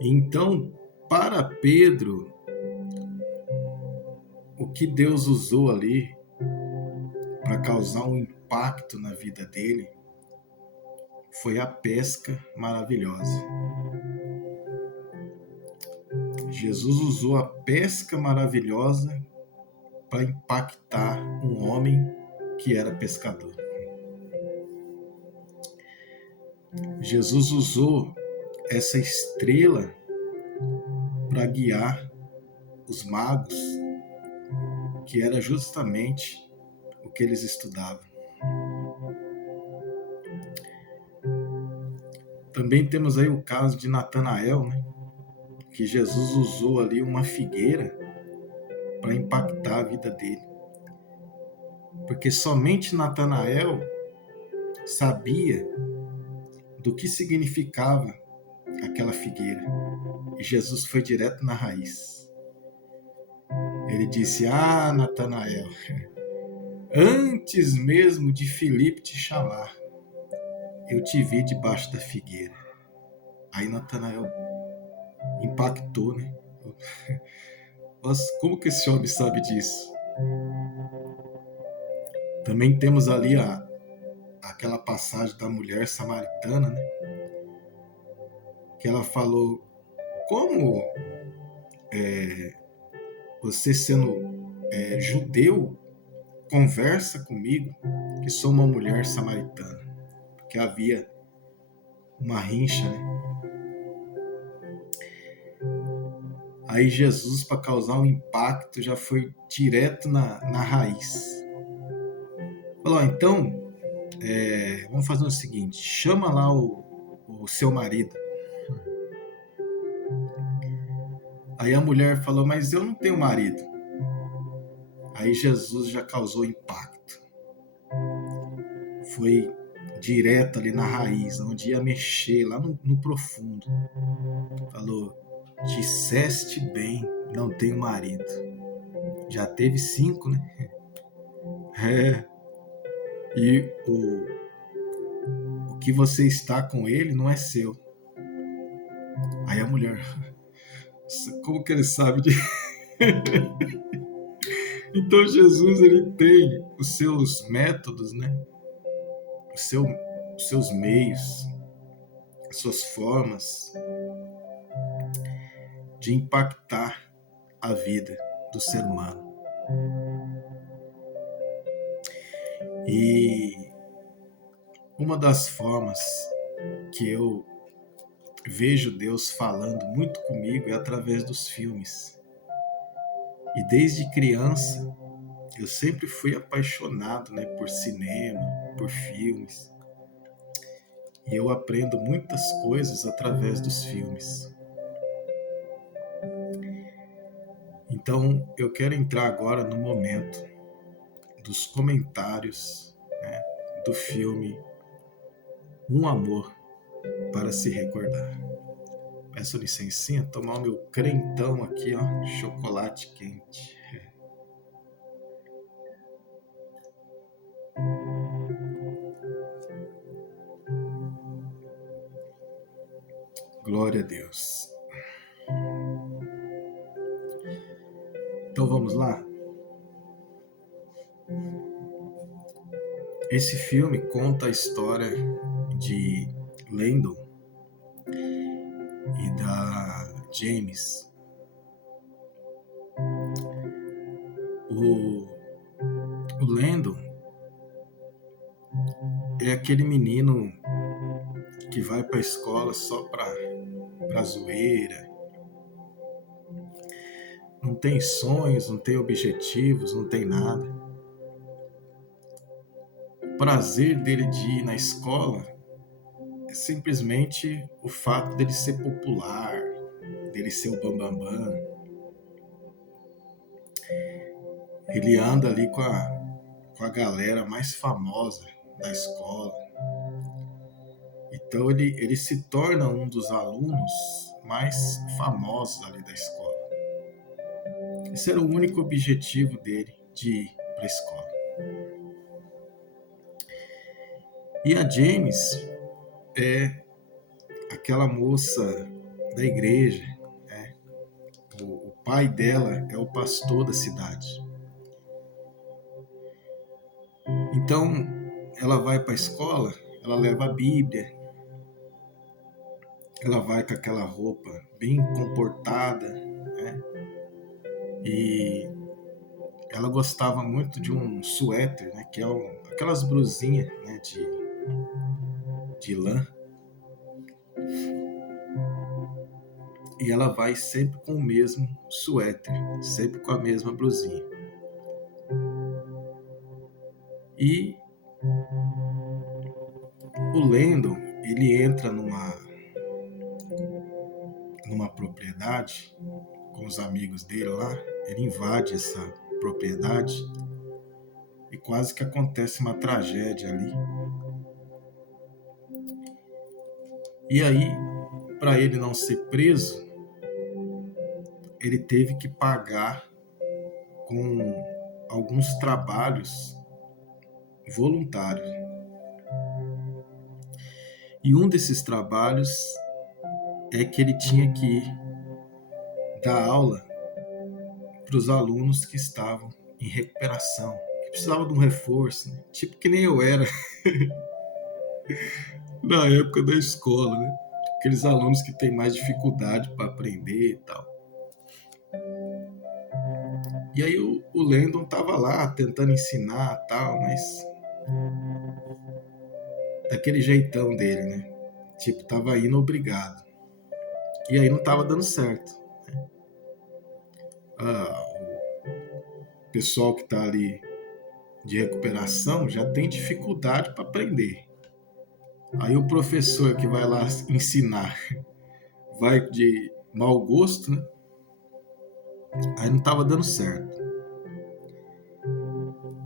Então, para Pedro, o que Deus usou ali para causar um impacto na vida dele foi a pesca maravilhosa. Jesus usou a pesca maravilhosa para impactar um homem que era pescador. Jesus usou essa estrela para guiar os magos, que era justamente o que eles estudavam. Também temos aí o caso de Natanael, né? Que Jesus usou ali uma figueira para impactar a vida dele. Porque somente Natanael sabia do que significava aquela figueira. E Jesus foi direto na raiz. Ele disse: "Ah, Natanael, antes mesmo de Filipe te chamar, eu te vi debaixo da figueira." Aí Natanael impactou, né? Nossa, como que esse homem sabe disso? Também temos ali aquela passagem da mulher samaritana, né? Que ela falou: como você sendo judeu conversa comigo que sou uma mulher samaritana? Porque havia uma rincha, né? Aí Jesus, para causar um impacto, já foi direto na raiz. Falou: então, vamos fazer o seguinte, chama lá o seu marido. Aí a mulher falou: mas eu não tenho marido. Aí Jesus já causou impacto. Foi direto ali na raiz, onde ia mexer, lá no profundo. Falou: disseste bem, não tenho marido. Já teve 5, né? E o que você está com ele não é seu. Aí a mulher: como que ele sabe de... Então Jesus, ele tem os seus métodos, né? Os seus meios, as suas formas de impactar a vida do ser humano. E uma das formas que eu vejo Deus falando muito comigo é através dos filmes. E desde criança eu sempre fui apaixonado, né, por cinema, por filmes. E eu aprendo muitas coisas através dos filmes. Então eu quero entrar agora no momento dos comentários, né, do filme Um Amor para se Recordar. Peço licencinha, tomar o meu crentão aqui, ó, chocolate quente. Glória a Deus. Então vamos lá? Esse filme conta a história de Landon e da James. O Landon é aquele menino que vai para a escola só para zoeira. Não tem sonhos, não tem objetivos, não tem nada. O prazer dele de ir na escola é simplesmente o fato dele ser popular, dele ser o bambambam. Ele anda ali com a galera mais famosa da escola. Então ele se torna um dos alunos mais famosos ali da escola. Esse era o único objetivo dele, de ir para a escola. E a James é aquela moça da igreja, né? O pai dela é o pastor da cidade. Então, ela vai para a escola, ela leva a Bíblia, ela vai com aquela roupa bem comportada, né? E ela gostava muito de um suéter, né? Que é aquelas brusinhas, né? De lã. E ela vai sempre com o mesmo suéter, sempre com a mesma blusinha. E o Landon, ele entra numa propriedade com os amigos dele lá, ele invade essa propriedade e quase que acontece uma tragédia ali. E aí, para ele não ser preso, ele teve que pagar com alguns trabalhos voluntários. E um desses trabalhos é que ele tinha que dar aula para os alunos que estavam em recuperação, que precisavam de um reforço, né? Tipo que nem eu era na época da escola, né? Aqueles alunos que têm mais dificuldade para aprender e tal. E aí o Landon tava lá tentando ensinar tal, mas daquele jeitão dele, né? Tipo, tava indo obrigado. E aí não tava dando certo. O pessoal que tá ali de recuperação já tem dificuldade para aprender. Aí o professor que vai lá ensinar vai de mau gosto, né? Aí não tava dando certo.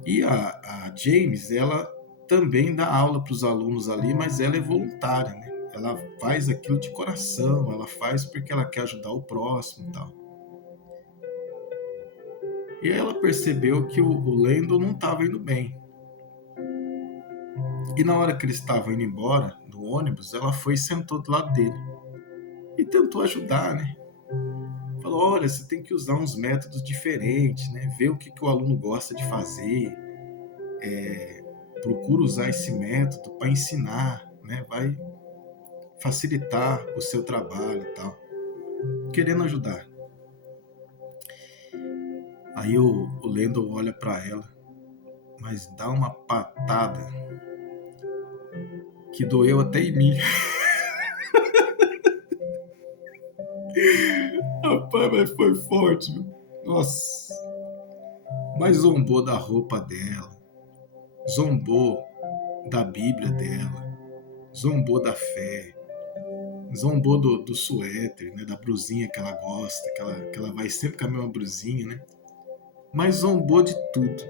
E a James, ela também dá aula para os alunos ali, mas ela é voluntária, né? Ela faz aquilo de coração, ela faz porque ela quer ajudar o próximo e tal. E aí ela percebeu que o Landon não estava indo bem. E na hora que eles estavam indo embora do ônibus, ela foi e sentou do lado dele. E tentou ajudar, né? Falou, olha, você tem que usar uns métodos diferentes, né? Ver o que o aluno gosta de fazer. Procura usar esse método para ensinar, né? Vai facilitar o seu trabalho e tal. Querendo ajudar. Aí o Landon olha para ela, mas dá uma patada que doeu até em mim. Rapaz, mas foi forte, viu? Nossa. Mas zombou da roupa dela, zombou da Bíblia dela, zombou da fé, zombou do suéter, né, da blusinha que ela gosta, que ela vai sempre com a mesma blusinha, né? Mas zombou de tudo.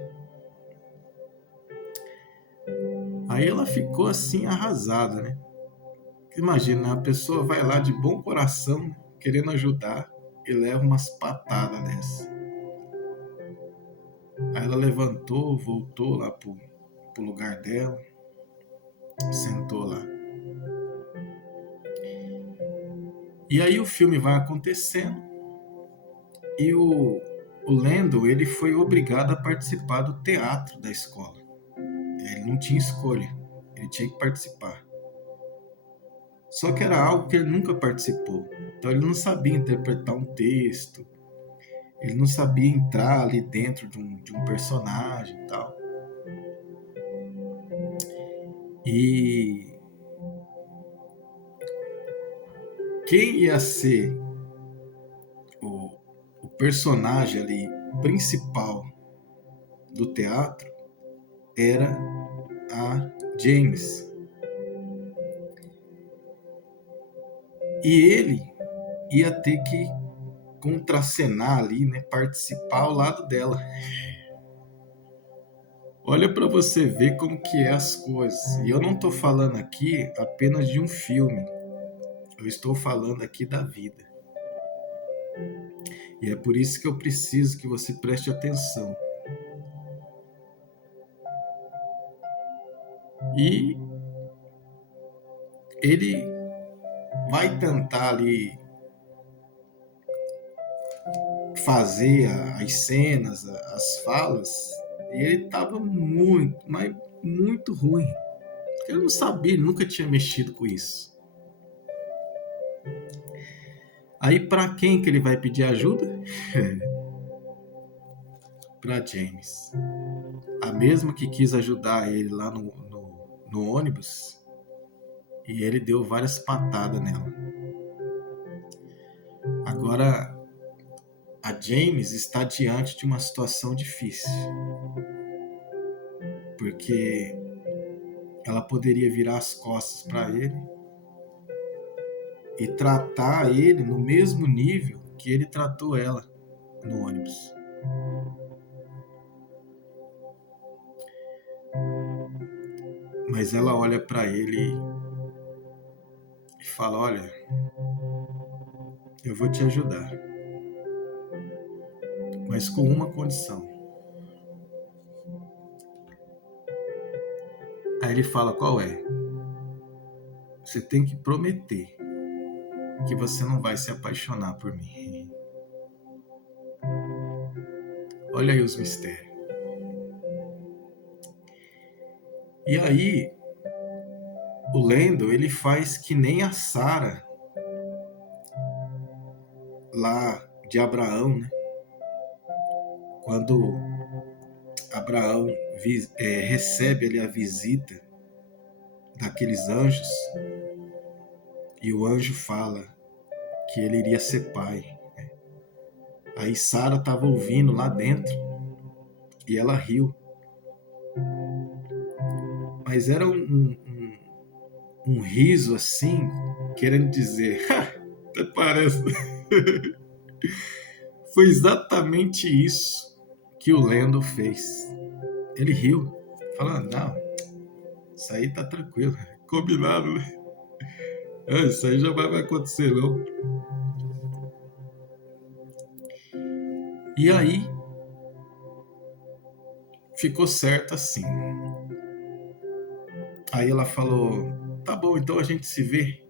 Aí ela ficou assim arrasada, né? Imagina, a pessoa vai lá de bom coração, querendo ajudar, e leva umas patadas dessa. Aí ela levantou, voltou lá pro lugar dela, sentou lá. E aí o filme vai acontecendo e o Landon, ele foi obrigado a participar do teatro da escola. Ele não tinha escolha, ele tinha que participar. Só que era algo que ele nunca participou. Então ele não sabia interpretar um texto, ele não sabia entrar ali dentro de um personagem e tal. E quem ia ser o personagem ali principal do teatro era a James. E ele ia ter que contracenar ali, né, participar ao lado dela. Olha para você ver como que é as coisas. E eu não estou falando aqui apenas de um filme. Eu estou falando aqui da vida. E é por isso que eu preciso que você preste atenção. E ele vai tentar ali fazer as cenas, as falas, e ele estava muito, mas muito ruim. Ele não sabia, ele nunca tinha mexido com isso. Aí para quem que ele vai pedir ajuda? Para James. A mesma que quis ajudar ele lá no ônibus, e ele deu várias patadas nela. Agora, a James está diante de uma situação difícil, porque ela poderia virar as costas para ele e tratar ele no mesmo nível que ele tratou ela no ônibus. Mas ela olha para ele e fala: olha, eu vou te ajudar, mas com uma condição. Aí ele fala: qual é? Você tem que prometer que você não vai se apaixonar por mim. Olha aí os mistérios. E aí, o Lendo, ele faz que nem a Sara lá de Abraão, né? Quando Abraão recebe ali a visita daqueles anjos, e o anjo fala que ele iria ser pai. Aí Sara estava ouvindo lá dentro e ela riu. Mas era um riso assim, querendo dizer, até parece. Foi exatamente isso que o Lendo fez. Ele riu, falando: não, isso aí tá tranquilo, combinado, né? Isso aí já vai acontecer, não. E aí, ficou certo assim. Aí ela falou: tá bom, então a gente se vê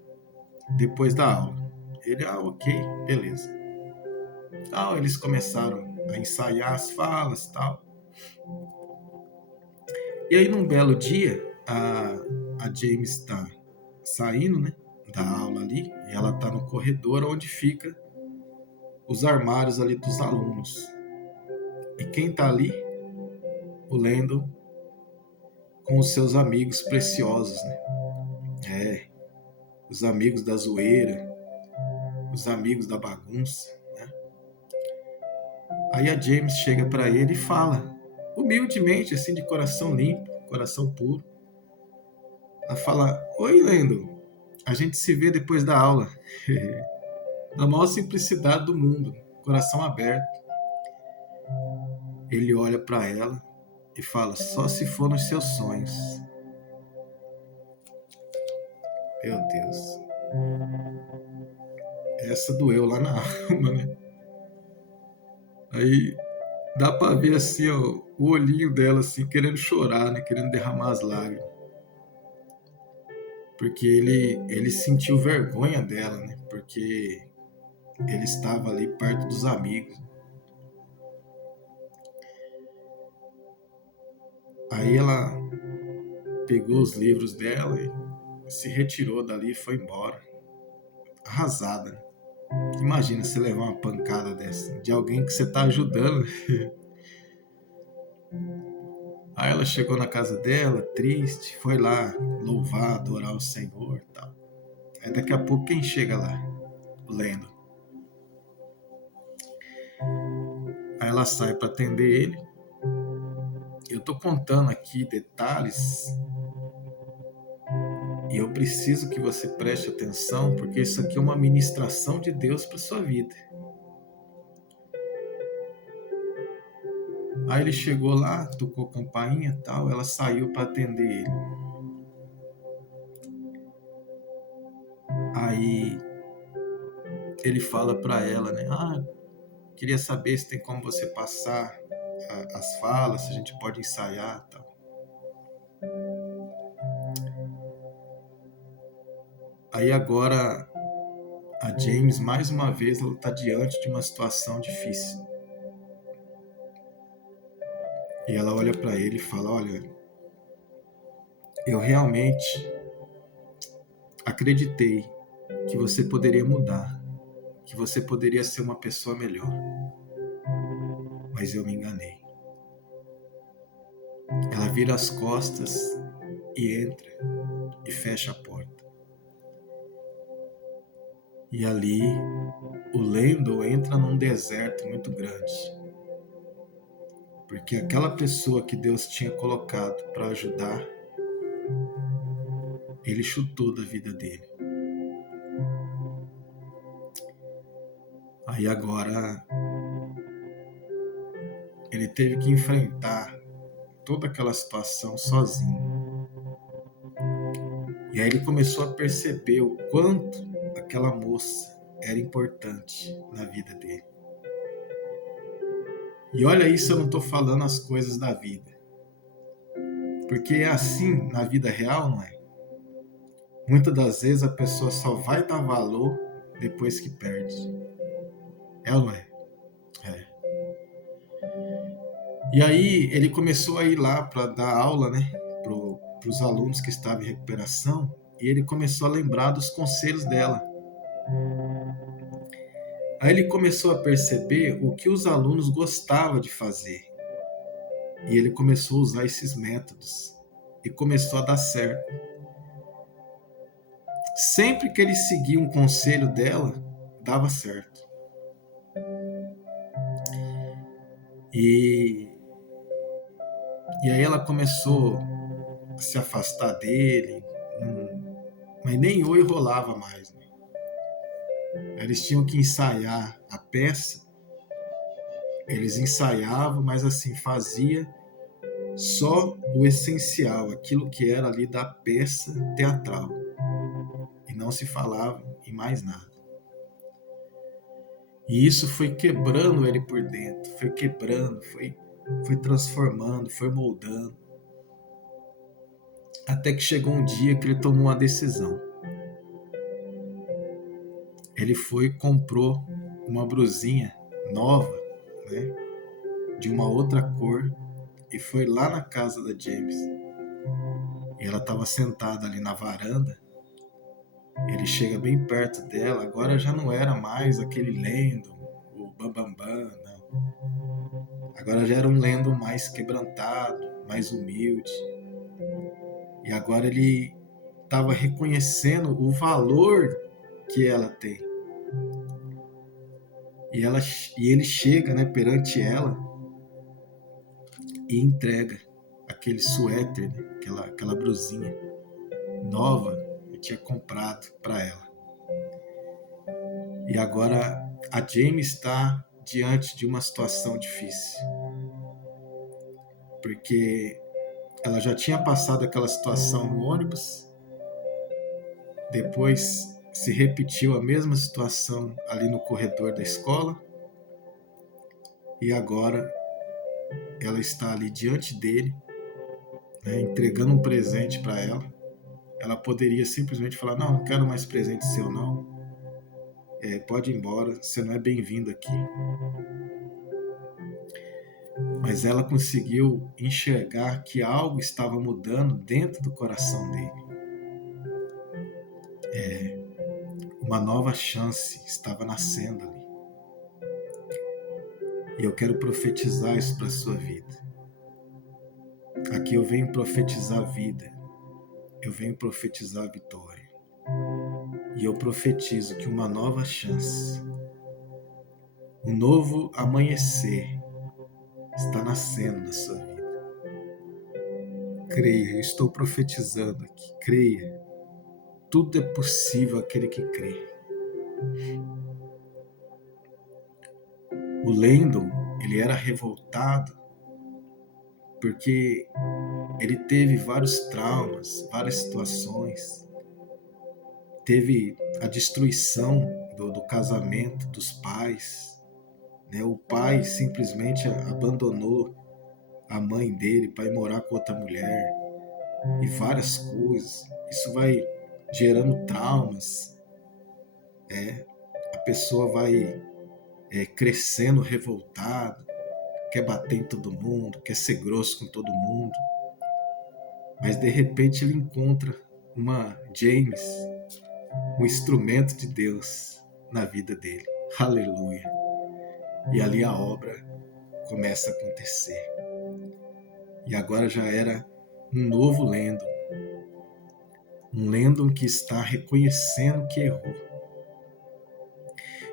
depois da aula. Ele: ok, beleza. Então, eles começaram a ensaiar as falas e tal. E aí, num belo dia, a James está saindo, né, da aula ali, e ela está no corredor onde fica os armários ali dos alunos. E quem está ali? O Lendo com os seus amigos preciosos, né? Os amigos da zoeira, os amigos da bagunça, né? Aí a James chega para ele e fala, humildemente, assim, de coração limpo, coração puro. Ela fala: oi, Lendo, a gente se vê depois da aula. Na maior simplicidade do mundo, coração aberto. Ele olha para ela e fala: só se for nos seus sonhos. Meu Deus. Essa doeu lá na alma, né? Aí dá para ver assim, ó, o olhinho dela assim, querendo chorar, né? Querendo derramar as lágrimas. Porque ele sentiu vergonha dela, né? Porque ele estava ali perto dos amigos. Aí ela pegou os livros dela e se retirou dali e foi embora. Arrasada, né? Imagina você levar uma pancada dessa de alguém que você está ajudando. Aí ela chegou na casa dela, triste, foi lá louvar, adorar o Senhor e tal. Aí daqui a pouco quem chega lá? Lendo. Aí ela sai para atender ele. Eu tô contando aqui detalhes e eu preciso que você preste atenção, porque isso aqui é uma ministração de Deus para sua vida. Aí ele chegou lá, tocou campainha e tal, ela saiu para atender ele. Aí ele fala para ela, né? Queria saber se tem como você passar as falas, se a gente pode ensaiar e tal. Aí agora a James, mais uma vez, ela está diante de uma situação difícil. E ela olha para ele e fala: olha, eu realmente acreditei que você poderia mudar, que você poderia ser uma pessoa melhor, mas eu me enganei. Ela vira as costas e entra e fecha a porta. E ali o Lendl entra num deserto muito grande, porque aquela pessoa que Deus tinha colocado para ajudar, ele chutou da vida dele. Aí agora ele teve que enfrentar toda aquela situação sozinho. E aí ele começou a perceber o quanto aquela moça era importante na vida dele. E olha isso, eu não estou falando as coisas da vida. Porque é assim na vida real, não é? Muitas das vezes a pessoa só vai dar valor depois que perde. É ou não é? É. E aí ele começou a ir lá para dar aula, né, para os alunos que estavam em recuperação, e ele começou a lembrar dos conselhos dela. Aí ele começou a perceber o que os alunos gostavam de fazer. E ele começou a usar esses métodos. E começou a dar certo. Sempre que ele seguia um conselho dela, dava certo. E aí ela começou a se afastar dele, mas nem oi rolava mais. Né? Eles tinham que ensaiar a peça, eles ensaiavam, mas assim, fazia só o essencial, aquilo que era ali da peça teatral. E não se falava em mais nada. E isso foi quebrando ele por dentro, foi quebrando, foi transformando, foi moldando. Até que chegou um dia que ele tomou uma decisão. Ele foi e comprou uma brusinha nova, né, de uma outra cor, e foi lá na casa da James. E ela estava sentada ali na varanda. Ele chega bem perto dela, agora já não era mais aquele Lendl, o bambambam, não. Agora já era um Lendl mais quebrantado, mais humilde. E agora ele estava reconhecendo o valor que ela tem. E ele chega, né, perante ela e entrega aquele suéter, né, aquela brusinha nova que tinha comprado para ela. E agora a Jamie está diante de uma situação difícil, porque ela já tinha passado aquela situação no ônibus, depois se repetiu a mesma situação ali no corredor da escola, e agora ela está ali diante dele, né, entregando um presente para ela. Ela poderia simplesmente falar: não quero mais presente seu não, pode ir embora, você não é bem-vindo aqui. Mas ela conseguiu enxergar que algo estava mudando dentro do coração dele. Uma nova chance estava nascendo ali. E eu quero profetizar isso para a sua vida. Aqui eu venho profetizar vida. Eu venho profetizar vitória. E eu profetizo que uma nova chance, um novo amanhecer está nascendo na sua vida. Creia, eu estou profetizando aqui. Creia. Tudo é possível àquele que crê. O Lendl, ele era revoltado porque ele teve vários traumas, várias situações. Teve a destruição do casamento dos pais. Né? O pai simplesmente abandonou a mãe dele para ir morar com outra mulher. E várias coisas. Isso vai gerando traumas. pessoa vai crescendo revoltado, quer bater em todo mundo, quer ser grosso com todo mundo, mas de repente ele encontra uma James, um instrumento de Deus na vida dele. Aleluia! E ali a obra começa a acontecer. E agora já era um novo Landon. Um Landon que está reconhecendo que errou.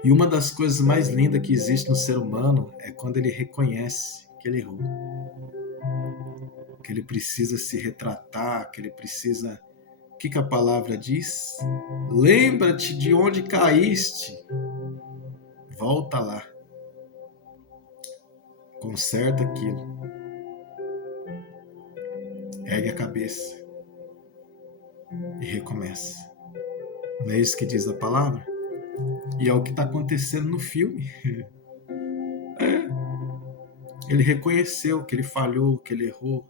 E uma das coisas mais lindas que existe no ser humano é quando ele reconhece que ele errou. Que ele precisa se retratar, que ele precisa... O que a palavra diz? Lembra-te de onde caíste. Volta lá. Conserta aquilo. Ergue a cabeça. E recomeça. Não é isso que diz a palavra? E é o que está acontecendo no filme. Ele reconheceu que ele falhou, que ele errou,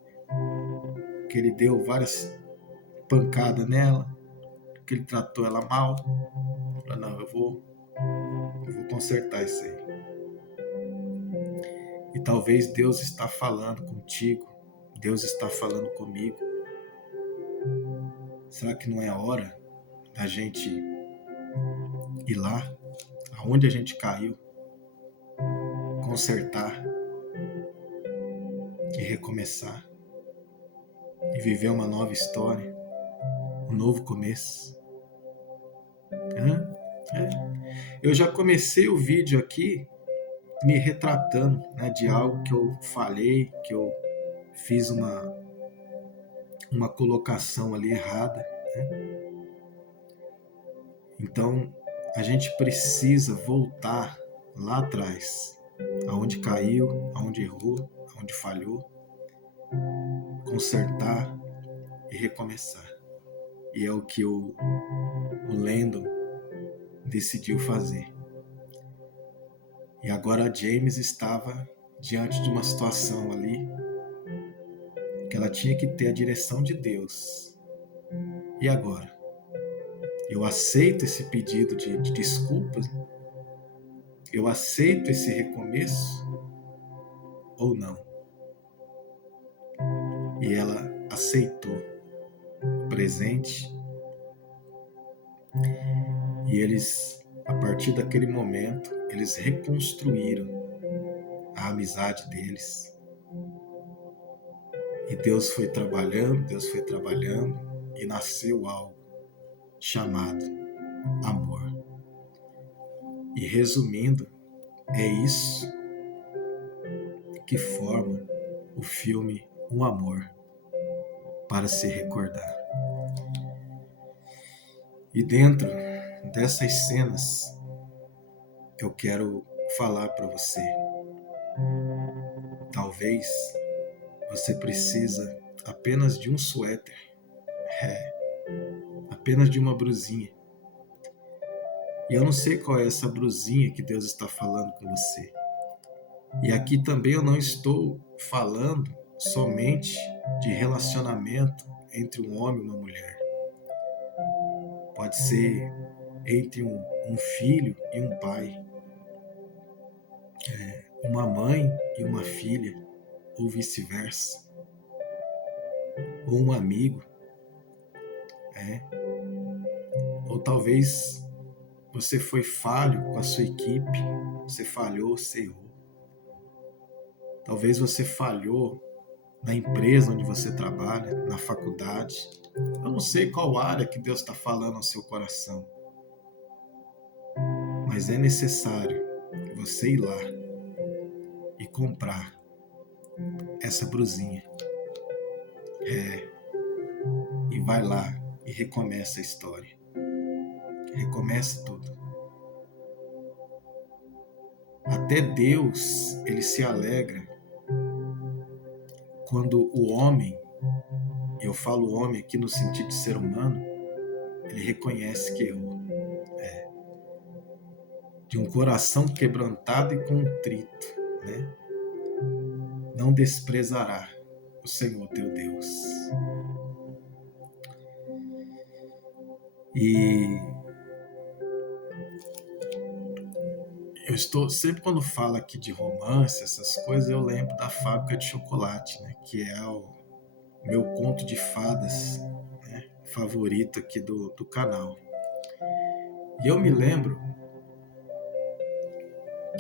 que ele deu várias pancadas nela, que ele tratou ela mal. Falou, não, eu vou consertar isso aí. E talvez Deus está falando contigo, Deus está falando comigo. Será que não é a hora da gente ir lá, aonde a gente caiu, consertar e recomeçar e viver uma nova história, um novo começo? Eu já comecei o vídeo aqui me retratando, né, de algo que eu falei, que eu fiz uma colocação ali errada, né? Então a gente precisa voltar lá atrás, aonde caiu, aonde errou, aonde falhou, consertar e recomeçar. E é o que o Landon decidiu fazer. E agora a James estava diante de uma situação ali que ela tinha que ter a direção de Deus. E agora? Eu aceito esse pedido de desculpas? Eu aceito esse recomeço? Ou não? E ela aceitou o presente. E eles, a partir daquele momento, eles reconstruíram a amizade deles. E Deus foi trabalhando, e nasceu algo chamado amor. E resumindo, é isso que forma o filme Um Amor para se recordar. E dentro dessas cenas, eu quero falar para você. Talvez você precisa apenas de um suéter, apenas de uma brusinha. E eu não sei qual é essa brusinha que Deus está falando com você. E aqui também eu não estou falando somente de relacionamento entre um homem e uma mulher. Pode ser entre um filho e um pai, uma mãe e uma filha, ou vice-versa, ou um amigo, ou talvez você foi falho com a sua equipe, você falhou, você errou. Talvez você falhou na empresa onde você trabalha, na faculdade. Eu não sei qual área que Deus está falando ao seu coração, mas é necessário você ir lá e comprar essa brusinha. E vai lá e recomeça a história. Recomeça tudo. Até Deus, ele se alegra quando o homem, eu falo homem aqui no sentido de ser humano, ele reconhece que errou. De um coração quebrantado e contrito, né? Não desprezará o Senhor teu Deus. E eu estou sempre quando falo aqui de romance, essas coisas, eu lembro da Fábrica de Chocolate, né? Que é o meu conto de fadas, né, favorito aqui do canal. E eu me lembro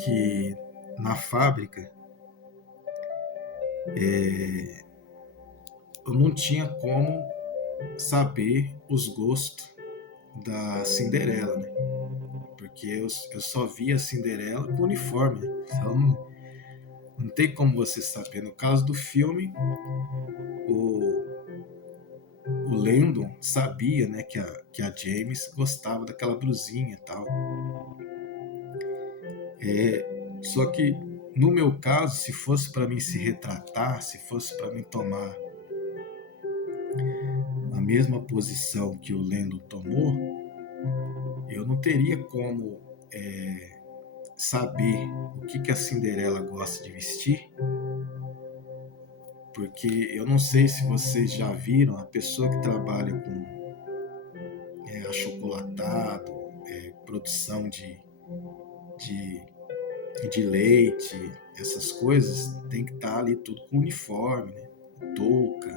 que na fábrica eu não tinha como saber os gostos da Cinderela, né? Porque eu só via a Cinderela com uniforme, né? Então não tem como você saber. No caso do filme, o, o Landon sabia, né, que a James gostava daquela blusinha e tal. Só que no meu caso, se fosse para mim se retratar, se fosse para mim tomar a mesma posição que o Landon tomou, eu não teria como saber o que a Cinderela gosta de vestir, porque eu não sei se vocês já viram a pessoa que trabalha com achocolatado, produção de, de leite, essas coisas, tem que estar ali tudo com uniforme, né? Touca,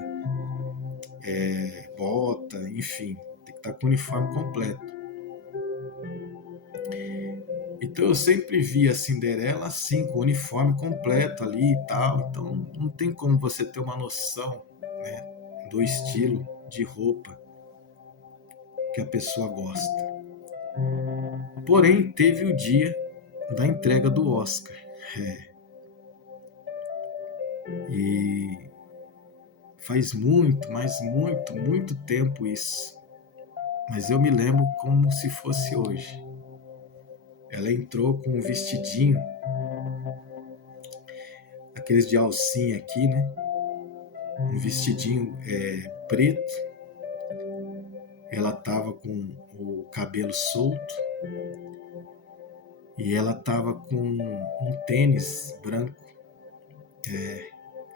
bota, enfim, tem que estar com o uniforme completo. Então eu sempre vi a Cinderela assim, com o uniforme completo ali e tal. Então não tem como você ter uma noção, né, do estilo de roupa que a pessoa gosta. Porém, teve o dia da entrega do Oscar. E faz muito, mas muito, muito tempo isso. Mas eu me lembro como se fosse hoje. Ela entrou com um vestidinho, aqueles de alcinha aqui, né? Um vestidinho preto. Ela tava com o cabelo solto e ela tava com um tênis branco.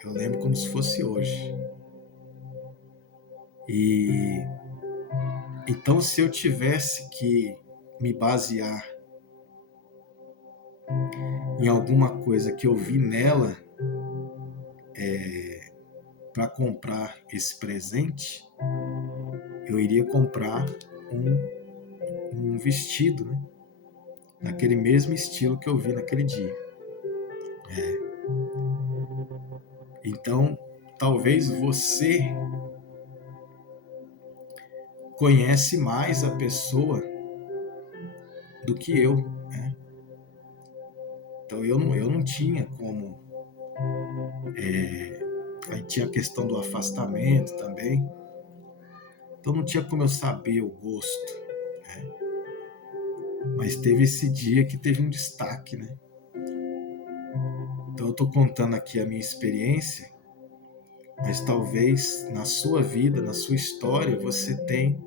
Eu lembro como se fosse hoje. E então, se eu tivesse que me basear em alguma coisa que eu vi nela para comprar esse presente, eu iria comprar um vestido, né? Naquele mesmo estilo que eu vi naquele dia. Então, talvez você conhece mais a pessoa do que eu, né? Então eu não tinha como. Aí tinha a questão do afastamento também. Então não tinha como eu saber o gosto, né? Mas teve esse dia que teve um destaque, né? Então eu estou contando aqui a minha experiência, mas talvez na sua vida, na sua história, você tem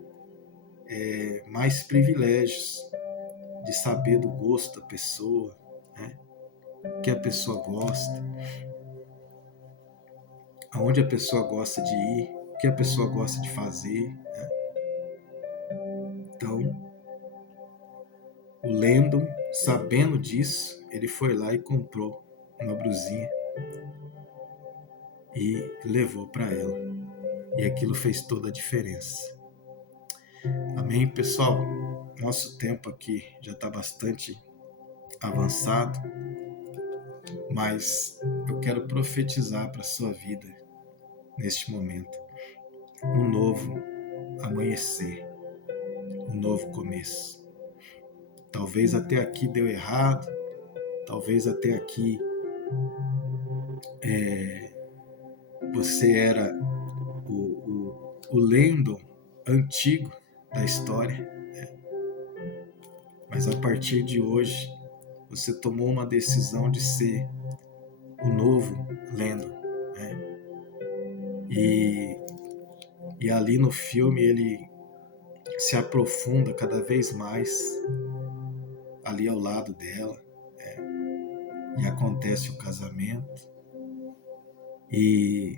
mais privilégios de saber do gosto da pessoa, né? O que a pessoa gosta, aonde a pessoa gosta de ir, o que a pessoa gosta de fazer, né? Então, o Landon, sabendo disso, ele foi lá e comprou uma blusinha e levou para ela. E aquilo fez toda a diferença. Amém, pessoal? Nosso tempo aqui já está bastante avançado, mas eu quero profetizar para a sua vida neste momento um novo amanhecer, um novo começo. Talvez até aqui deu errado, talvez até aqui você era o Landon antigo da história, né? Mas a partir de hoje você tomou uma decisão de ser o novo Landon, né? E ali no filme ele se aprofunda cada vez mais ali ao lado dela, né? E acontece o casamento e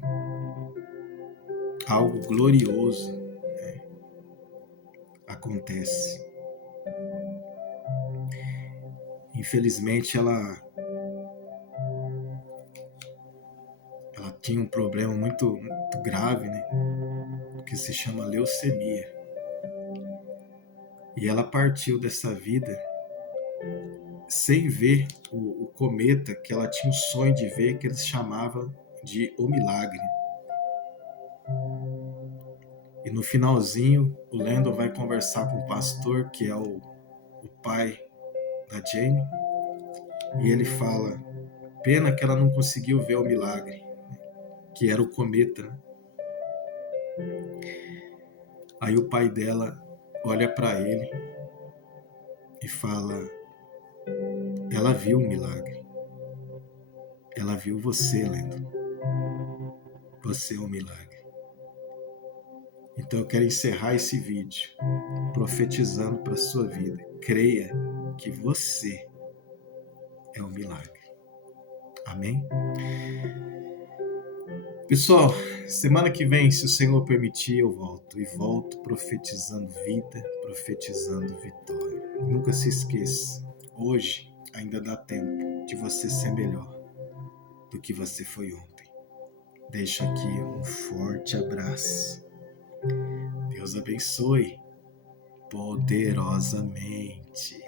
algo glorioso, né, acontece. infelizmente ela tinha um problema muito grave, né? Que se chama leucemia. E ela partiu dessa vida sem ver o cometa que ela tinha o sonho de ver, que eles chamavam de O Milagre. E no finalzinho, o Landon vai conversar com o pastor, que é o pai da Jamie, e ele fala: pena que ela não conseguiu ver o milagre, que era o cometa. Aí o pai dela olha para ele e fala: ela viu o milagre. Ela viu você, Landon. Você é um milagre. Então eu quero encerrar esse vídeo profetizando para a sua vida. Creia que você é um milagre. Amém? Pessoal, semana que vem, se o Senhor permitir, eu volto. E volto profetizando vida, profetizando vitória. Nunca se esqueça, hoje ainda dá tempo de você ser melhor do que você foi ontem. Deixo aqui um forte abraço. Deus abençoe poderosamente.